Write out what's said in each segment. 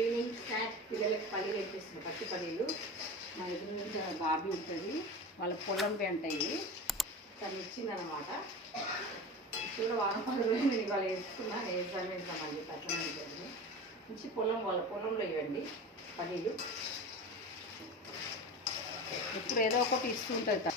Evening snacks పిల్లలకి పల్లీలు వేసేస్తున్నాను. పచ్చి పల్లీలు మా ఎదురు నుంచి బాబీ ఉంటుంది, వాళ్ళ పొలం ఉంటాయి. తను ఇచ్చిందనమాట. ఇప్పుడు వారం 10 రోజులు నేను ఇవాళ వేసుకున్నాను. వేద్దామని చెప్పి అట్లా మంచి వాళ్ళ పొలంలో ఇవ్వండి పల్లీలు. ఇప్పుడు ఏదో ఒకటి ఇస్తుంటుంది.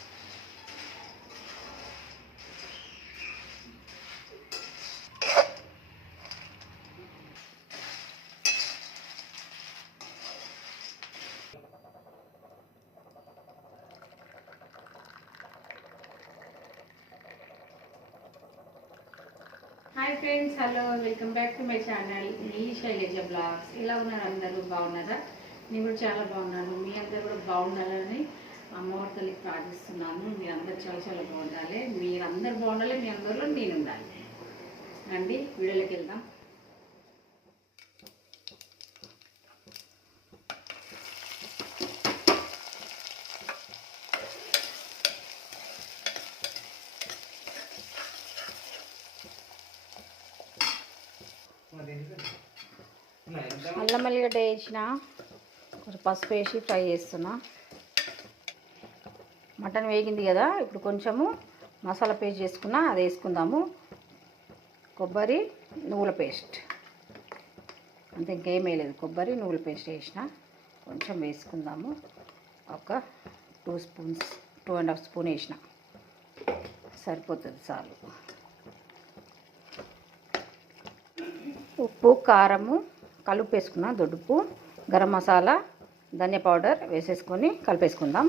Hi friends, hello, welcome back to my channel మీ శైలజ బ్లాగ్స్. ఎలా ఉన్నారు అందరూ? బాగున్నారా? నేను కూడా చాలా బాగున్నాను. మీ అందరూ కూడా బాగుండాలని అమ్మవారి తల్లికి ప్రార్థిస్తున్నాను. మీరు అందరు చాలా చాలా బాగుండాలి. మీరందరూ బాగుండాలి, మీ అందరిలో నేను ఉండాలి. రండి వీడియోలోకి వెళ్దాం. అల్లం ఎల్లిగడ్డ వేసిన, కొంచెం పసుపు వేసి ఫ్రై చేస్తున్నా. మటన్ వేగింది కదా, ఇప్పుడు కొంచెము మసాలా పేస్ట్ చేసుకున్నా, అది వేసుకుందాము. కొబ్బరి నువ్వుల పేస్ట్ అంతే, ఇంకేం వేయలేదు. కొబ్బరి నువ్వుల పేస్ట్ వేసిన, కొంచెం వేసుకుందాము. ఒక 2 స్పూన్స్ 2.5 స్పూన్ వేసిన సరిపోతుంది, చాలు. ఉప్పు, కారము కలిపేసుకున్నా, దొడ్డుప్పు, గరం మసాలా, ధనియా పౌడర్ వేసేసుకొని కలిపేసుకుందాం.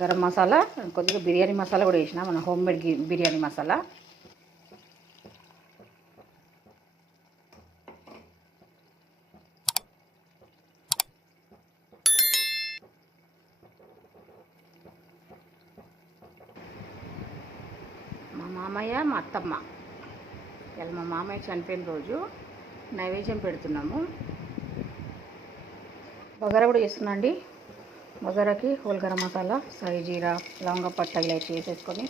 గరం మసాలా, కొద్దిగా బిర్యానీ మసాలా కూడా వేసిన, మన హోమ్ మేడ్ బిర్యానీ మసాలా. మా మామయ్య, మా అత్తమ్మ, ఇలా మా మామయ్య చనిపోయిన రోజు నైవేద్యం పెడుతున్నాము. బగారా కూడా చేస్తున్నా అండి. బగారాకి హోల్ గరం మసాలా, సాయి జీరా, లవంగ, పట్ట ఇలాచి వేసేసుకొని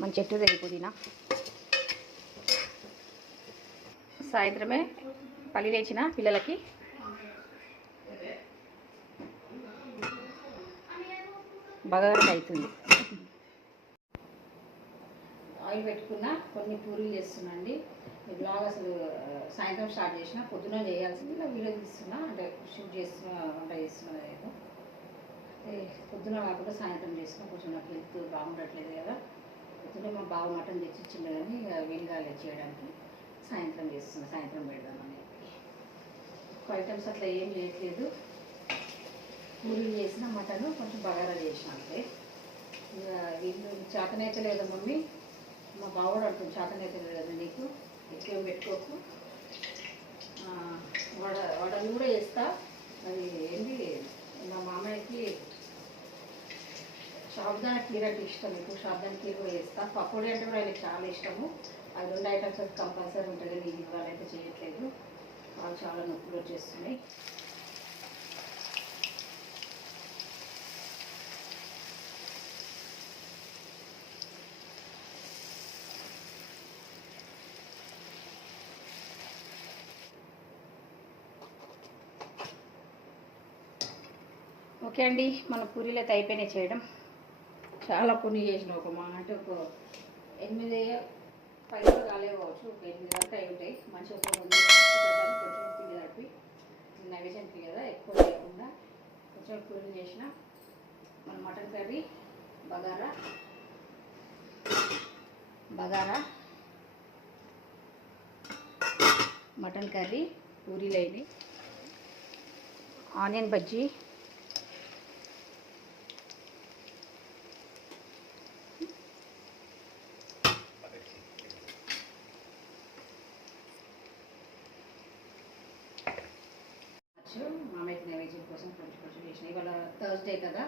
మన చెట్టు దగ్గర పుదీనా. సాయంత్రమే పల్లీలు వేసిన పిల్లలకి. బగారా అవుతుంది. ఆయిల్ పెట్టుకున్నా, కొన్ని పూరీలు చేస్తున్నా అండి. ఈ బ్లాగ్ అసలు సాయంత్రం స్టార్ట్ చేసిన, పొద్దున చేయాల్సింది. ఇలా వీడియో తీస్తున్నా, అంటే షూట్ చేస్తున్నా, వంట చేస్తున్నా. ఏదో పొద్దున కాకుండా సాయంత్రం చేస్తున్నా. కొంచెం నాకు హెల్త్ బాగుండట్లేదు కదా. పొద్దున మా బావ మటన్ తెచ్చిచ్చిండు, కానీ వీలు కాలేదు చేయడానికి. సాయంత్రం చేస్తున్నా, సాయంత్రం పెడదామని. ఐటమ్స్ అట్లా ఏం చేయట్లేదు. పూరీలు చేసిన, మటన్ కొంచెం బగారా చేసిన అంతే. ఇక వీళ్ళు చేతనైతే లేదా మమ్మీ, మా బావడు అంటుంది చేతనైతే లేదా నీకు, ఎక్కువ పెట్టుకోకు, వడలు కూడా వేస్తా. అది ఏంటి, మా మామయ్యకి సాబుదానా కీర అంటే ఇష్టం, ఎక్కువ సాబుదానా కీర కూడా వేస్తా. పకోడీ అంటే కూడా ఆయనకి చాలా ఇష్టము. అది 2 ఐటమ్స్ అది కంపల్సరీ ఉంటుంది. నేను ఇవాళైతే చేయట్లేదు, వాళ్ళు చాలా నొప్పులు వచ్చేస్తున్నాయి. ఓకే అండి, మన పూరీలు అయితే అయిపోయినాయి చేయడం. చాలా పూరి చేసిన, ఒక మా అంటే ఒక 8 10 కాలేవచ్చు, ఒక 8 వరకు అయి ఉంటాయి. మంచిగా ఒక ముందు కొంచెం పిండి తడిపి, నైవేద్యానికి కదా ఎక్కువ లేకుండా కొంచెం పూరీలు చేసిన. మన mutton curry, bagara mutton curry, పూరీలు అయినాయి. ఆనియన్ బజ్జీ, మామయ్యకి నైవేద్యం కోసం కొంచెం చేసిన. ఇవాళ థర్స్డే కదా,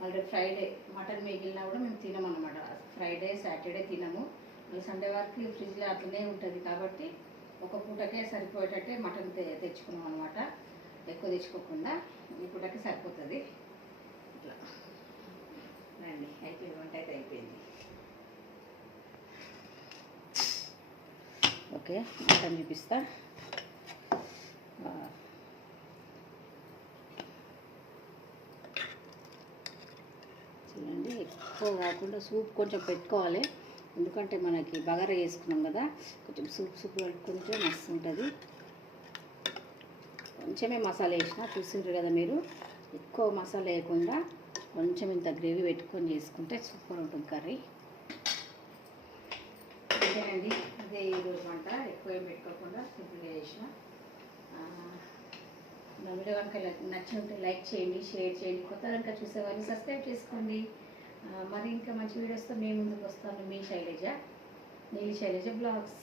మళ్ళీ ఫ్రైడే మటన్ మిగిలినా కూడా మేము తినమన్నమాట. ఫ్రైడే సాటర్డే తినము. మళ్ళీ సండే వరకు ఫ్రిడ్జ్లో అట్లనే ఉంటుంది కాబట్టి ఒక పూటకే సరిపోయేటట్టే మటన్ తెచ్చుకున్నాం అనమాట. ఎక్కువ తెచ్చుకోకుండా ఈ పూటకి సరిపోతుంది. ఇట్లా రండి, అయిపోయింది, వంట అయితే అయిపోయింది. ఓకే, మటన్ చూపిస్తా. చూడండి, ఎక్కువ కాకుండా సూప్ కొంచెం పెట్టుకోవాలి. ఎందుకంటే మనకి బగారా వేసుకున్నాం కదా, కొంచెం సూప్ కలుపుకుంటే మస్తు ఉంటుంది. కొంచెమే మసాలా వేసిన చూసిండ్రు కదా మీరు. ఎక్కువ మసాలా వేయకుండా కొంచెం ఇంత గ్రేవీ పెట్టుకొని చేసుకుంటే సూపర్ ఉంటుంది కర్రీ. అంతేనండి, అదే ఈరోజు వంట. ఎక్కువ ఏం పెట్టుకోకుండా సింపుల్గా చేసిన. నా వీడియో కనుక నచ్చి ఉంటే లైక్ చేయండి, షేర్ చేయండి. కొత్త కనుక చూసేవాళ్ళు సబ్స్క్రైబ్ చేసుకోండి. మరి ఇంకా మంచి వీడియోస్తో మేము ముందుకు వస్తాను. మీ శైలజ, నీలి శైలజ బ్లాగ్స్.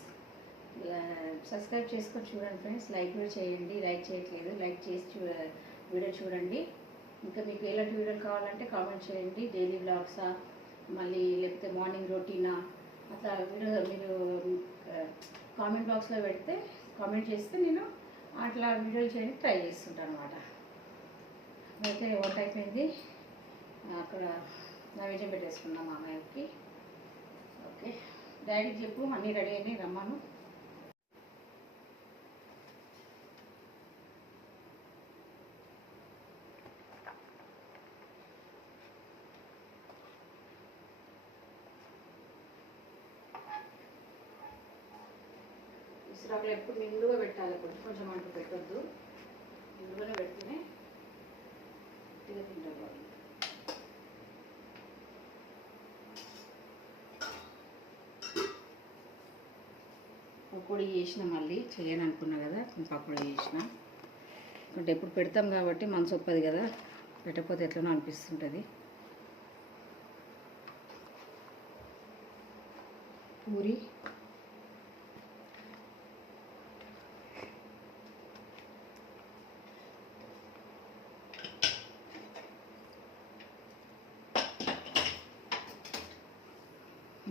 సబ్స్క్రైబ్ చేసుకొని చూడండి ఫ్రెండ్స్. లైక్ కూడా చేయండి. లైక్ చేయట్లేదు, లైక్ చేసి వీడియో చూడండి. ఇంకా మీకు ఎలాంటి వీడియోలు కావాలంటే కామెంట్ చేయండి. డైలీ బ్లాగ్సా, మళ్ళీ లేకపోతే మార్నింగ్ రొటీనా, అట్లా వీడియో మీరు కామెంట్ బాక్స్లో పెడితే కామెంట్ చేస్తే నేను అట్లా వీడియోలు చేయడానికి ట్రై చేస్తుంటాను అనమాట. అయితే వంట అయిపోయింది. అక్కడ నైవేద్యం పెట్టేసుకున్నాం మా అమ్మాయికి. ఓకే, డాడీకి చెప్పు అన్నీ రెడీ అయినాయి, రమ్మను. ఇసురాకులు ఎప్పుడు నిండుగా పెట్టాలి, కొంచెం కొంచెం అంటూ పెట్టొద్దు. నిండుగానే పెడితేనే ఇదిగా తింటారు. పకోడీ చేసిన, మళ్ళీ చేయను అనుకున్నా కదా, పకోడీ చేసిన. అంటే ఎప్పుడు పెడతాం కాబట్టి మనసు ఒప్పది కదా, పెట్టకపోతే ఎట్లనో అనిపిస్తుంటుంది. పూరి,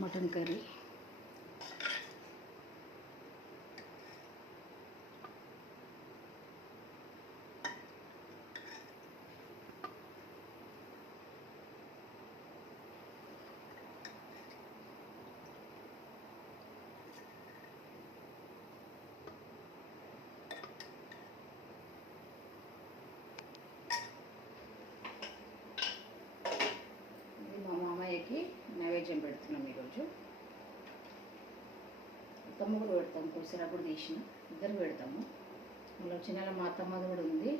మటన్ కర్రీ, నైవేద్యం పెడుతున్నాం ఈరోజు. అత్తమ్మ కూడా పెడతాము, కొద్దిసేపు కూడా తీసిన, ఇద్దరు పెడతాము. మళ్ళీ వచ్చిన మా అత్తమ్మది కూడా ఉంది.